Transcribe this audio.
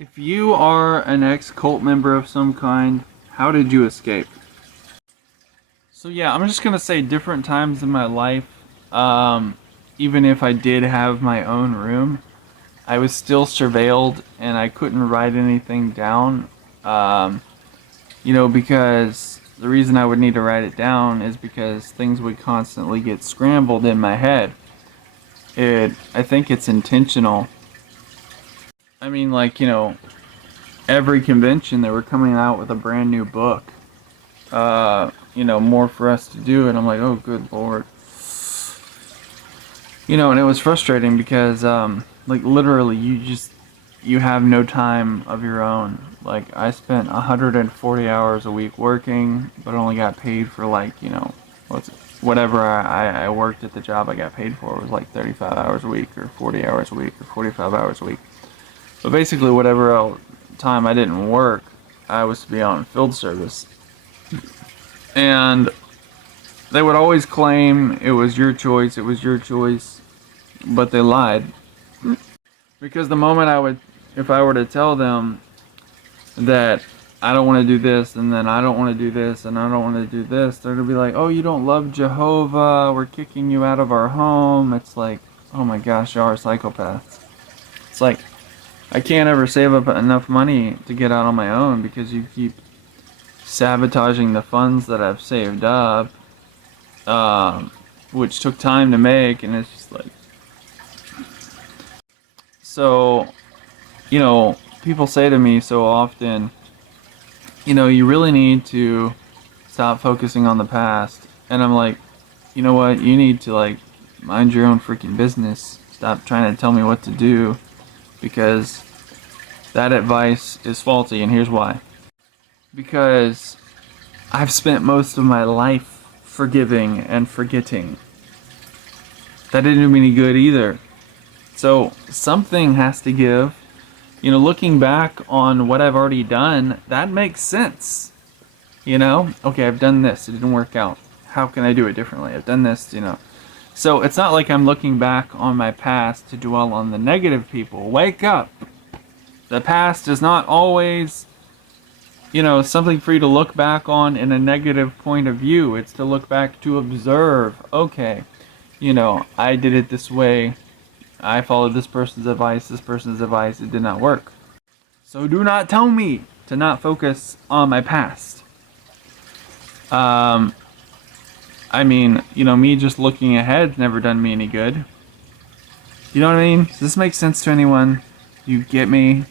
If you are an ex-cult member of some kind, how did you escape? So yeah, I'm just gonna say different times in my life, even if I did have my own room, I was still surveilled and I couldn't write anything down. Um, because the reason I would need to write it down is because things would constantly get scrambled in my head. I think it's intentional. I mean, every convention they were coming out with a brand new book. More for us to do, and I'm like, oh, good lord. And it was frustrating because, literally, you have no time of your own. Like, I spent 140 hours a week working, but only got paid for, whatever I worked at the job I got paid for was like 35 hours a week, or 40 hours a week, or 45 hours a week. But basically, whatever time I didn't work, I was to be out in field service. And they would always claim it was your choice, but they lied. Because the moment if I were to tell them that I don't want to do this, and then I don't want to do this, and I don't want to do this, they're going to be like, oh, you don't love Jehovah, we're kicking you out of our home. It's like, oh my gosh, y'all are psychopaths. It's like, I can't ever save up enough money to get out on my own because you keep sabotaging the funds that I've saved up, which took time to make, and it's just like, so, people say to me so often, you really need to stop focusing on the past, and I'm like, you know what, you need to, mind your own freaking business, stop trying to tell me what to do, because that advice is faulty, and here's why. Because I've spent most of my life forgiving and forgetting. That didn't do me any good either. So something has to give. Looking back on what I've already done, that makes sense. Okay, I've done this, it didn't work out. How can I do it differently? I've done this, So it's not like I'm looking back on my past to dwell on the negative people. Wake up! The past is not always something for you to look back on in a negative point of view. It's to look back to observe, okay, I did it this way, I followed this person's advice, it did not work. So do not tell me to not focus on my past. Me just looking ahead never done me any good. You know what I mean? Does this make sense to anyone? You get me?